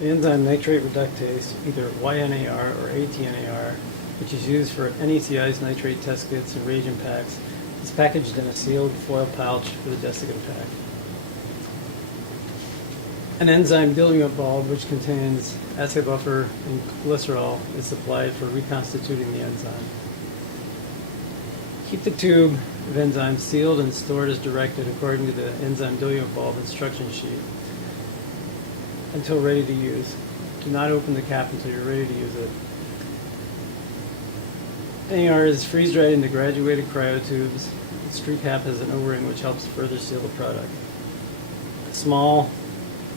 The enzyme nitrate reductase, either YNaR or AtNaR, which is used for NECi's nitrate test kits and reagent packs, is packaged in a sealed foil pouch for the desiccant pack. An enzyme diluent bulb, which contains assay buffer and glycerol, is supplied for reconstituting the enzyme. Keep the tube of enzyme sealed and stored as directed according to the enzyme diluent bulb instruction sheet until ready to use. Do not open the cap until you're ready to use it. NER is freeze-dried into graduated cryotubes. The street cap has an O-ring which helps further seal the product. A small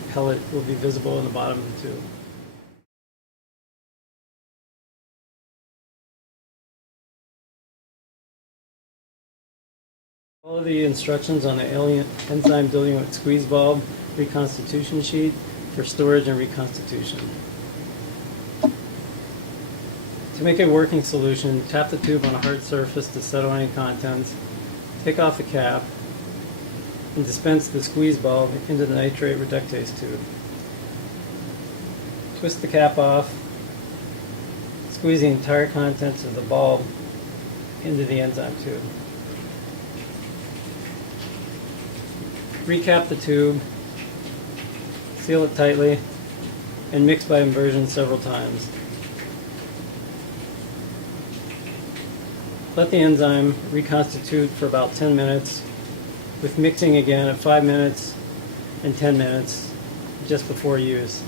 pellet will be visible in the bottom of the tube. Follow the instructions on the enzyme diluent squeeze bulb reconstitution sheet for storage and reconstitution. To make a working solution, tap the tube on a hard surface to settle any contents, take off the cap, and dispense the squeeze bulb into the nitrate reductase tube. Twist the cap off, squeeze the entire contents of the bulb into the enzyme tube. Recap the tube, seal it tightly, and mix by immersion several times. Let the enzyme reconstitute for about 10 minutes, with mixing again at 5 minutes and 10 minutes just before use.